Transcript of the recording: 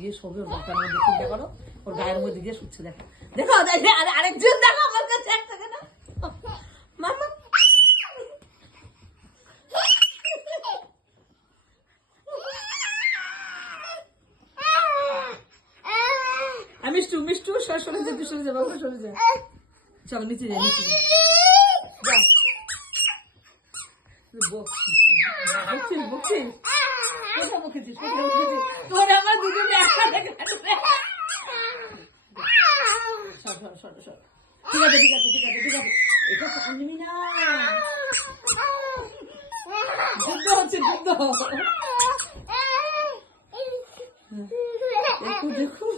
গিয়ে শোবে, ওর বাপার মধ্যে চিন্তা করো, ওর গায়ের মধ্যে গিয়ে শুচ্ছে। দেখো দেখো আরেকজন দেখো আমার কাছে এক থাকে না মামা। মিষ্টু মিষ্টু সরে যা, তুই সরে যা বাবা, সরে যা। চল নিচে যা, নিচে যা। বকছিস বকছিস, কোথায় বকেছিস, কোথায় বকেছিস? তোর আমার দুজনে একসাথে কাটবে। সর সর সর সর, ঠিক আছে ঠিক আছে ঠিক আছে ঠিক আছে, এটা কাঁদবি না, যুদ্ধ হচ্ছে যুদ্ধ। দেখো দেখো